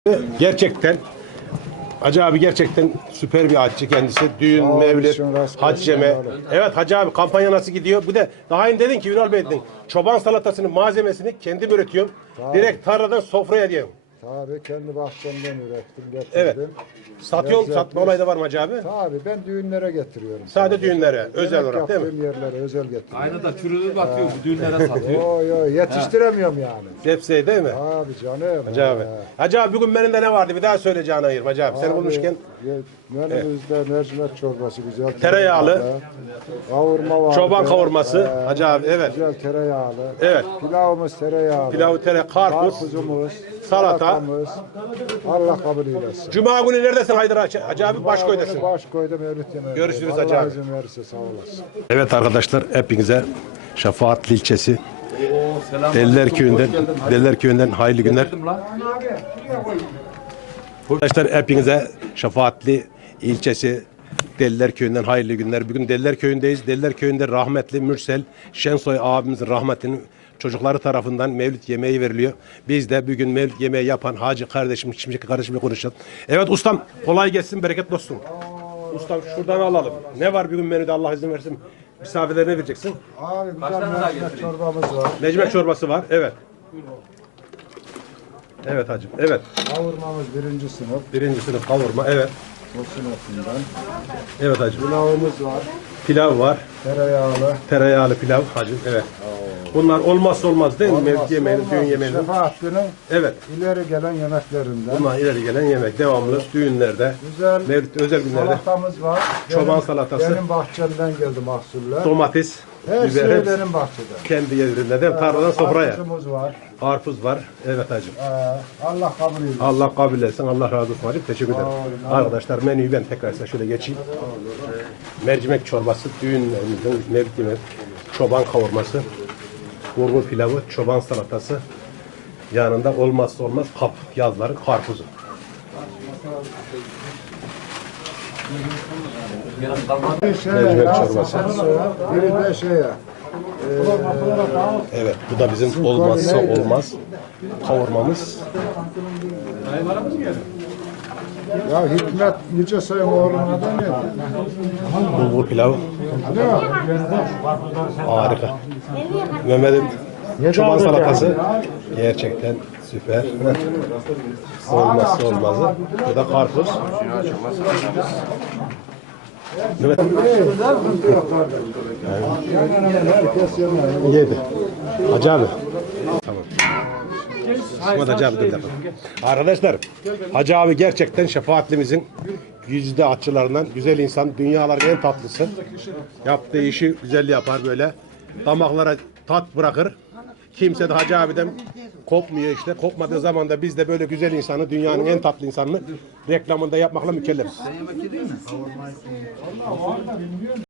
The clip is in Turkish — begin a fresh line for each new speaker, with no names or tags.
Gerçekten Hacı abi gerçekten süper bir aşçı kendisi. Düğün, mevlid, hac yeme. Evet Hacı abi kampanya nasıl gidiyor? Bu da daha önce dedin ki Ünal Bey dedin. Çoban salatasının malzemesini kendim üretiyorum. Direkt tarladan sofraya diyorum.
Tabii kendi bahçemden ürettim, getirdim.
Evet. Satıyorsun, satma olayı da var mı Hacı abi?
Tabii ben düğünlere getiriyorum.
Sadece düğünlere, özel
Yemek
olarak değil mi?
yaptığım yerlere özel getiriyorum.
Aynı da çürüdü batıyor, bu düğünlere satıyor.
Yo yetiştiremiyorum yani.
Zepseyi değil mi?
Abi canım.
Hacı abi. Hacı abi bugün menüde ne vardı? Bir daha söyle Canı ayır Hacı abi. Seni bulmuşken.
Menümüzde mercimek çorbası güzel.
Tereyağlı.
Kavurma var.
Çoban kavurması. Hacı abi evet.
Güzel tereyağlı.
Evet.
Pilavımız tereyağlı.
Pilavı tere, karpuz.
Karpuzumuz.
Salata.
Salatamız. Allah kabul eylesin.
Cuma günü neredesin Haydar Hacı abi? Başkoy'dasın.
Başkoy'da mevlüt yemeği.
Görüşürüz
Allah
Hacı abi.
izin verirse sağ olasın.
Evet arkadaşlar hepinize Şefaatli ilçesi Deliler Köyü'nden hayırlı günler. Arkadaşlar hepinize Şefaatli ilçesi Deliler Köyü'nden hayırlı günler. Bugün Deliler Köyü'ndeyiz. Deliler Köyü'nde rahmetli Mürsel Şensoy abimizin rahmetinin çocukları tarafından mevlüt yemeği veriliyor. Biz de bugün mevlüt yemeği yapan Hacı şimdiki kardeşimle konuşacağız. Evet ustam kolay gelsin bereketli olsun. Ustam şuradan alalım. Ne var bugün menüde Allah izin versin? Misafirlerine vereceksin.
Abi güzel mercimek çorbamız var.
Mercimek çorbası var. Evet. Evet hacım. Evet.
Kavurmamız birinci sınıf.
Birinci sınıf kavurma. Evet.
O sınıfından.
Evet hacım.
Pilavımız var.
Pilav var.
Tereyağlı.
Tereyağlı pilav hacım. Evet. Bunlar olmazsa olmaz değil mi? Mevlid yemeğinin, düğün yemeğinin.
Şefaatli'nin
Evet.
ileri gelen yemeklerinden.
Bunlar ileri gelen yemek. Devamlı düğünlerde.
Güzel
Mevlid özel günlerde.
salatamız var.
Çoban salatası.
Benim bahçemden geldi mahsuller.
Domates.
Hepsi
Biber. Hepsi
benim bahçeden.
kendi yerinde değil mi? Tarladan sofraya.
Karpuzumuz var.
Karpuz var. Evet hacım.
Allah kabul eylesin.
Allah kabul etsin. Allah razı olsun hacım. Teşekkür ederim. Arkadaşlar menüyü ben tekrar size şöyle geçeyim. Mercimek çorbası, düğünlerimizin mevlid yemeği, çoban kavurması, bulgur pilavı, çoban salatası. Yanında olmazsa olmaz yazların karpuzu. Mercimek çorbası.
Biri de şeye.
Evet, bu da bizim olmazsa olmaz kavurmamız.
Ya Hikmet Yüce Sayın oğlunun adı neydi?
Bulgur pilavı. Harika. Mehmet'in çoban salatası gerçekten süper. Olmazsa olmazı. Bu da karpuz. Evet.
Herkes yemeği.
Yedi. Hacı abi. Tamam. İsmet Hacı abi dur bir dakika. Arkadaşlar Hacı abi gerçekten şefaatlimizin yüzde atçılarından güzel insan. Dünyaların en tatlısı. Yaptığı işi güzel yapar böyle. Damaklara tat bırakır. Kimse de Hacı abiden kopmuyor işte. Kopmadığı zaman da biz de böyle güzel insanı, dünyanın en tatlı insanını reklamında yapmakla mükellefiz.